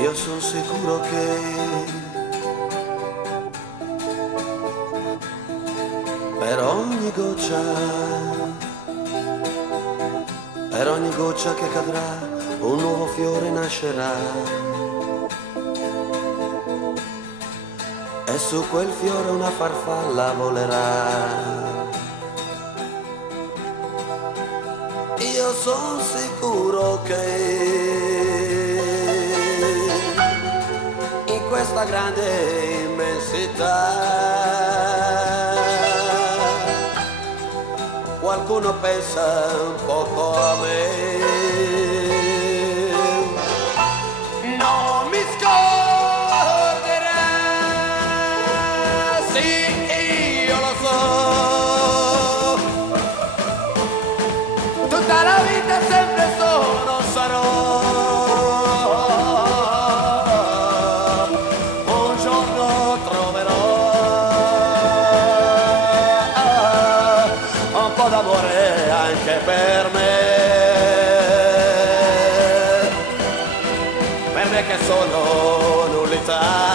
Io sono sicuro che per ogni goccia che cadrà, un nuovo fiore nascerà. E su quel fiore una farfalla volerà. Io sono sicuro che in questa grande immensità qualcuno pensa un poco a me. Non mi scorderà, sì, io lo so. Tutta la vita sempre solo sarò. Un giorno troverò un po' d'amore anche per me che sono nullità.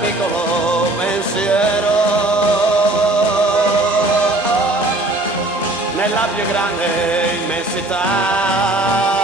Piccolo pensiero nella più grande immensità.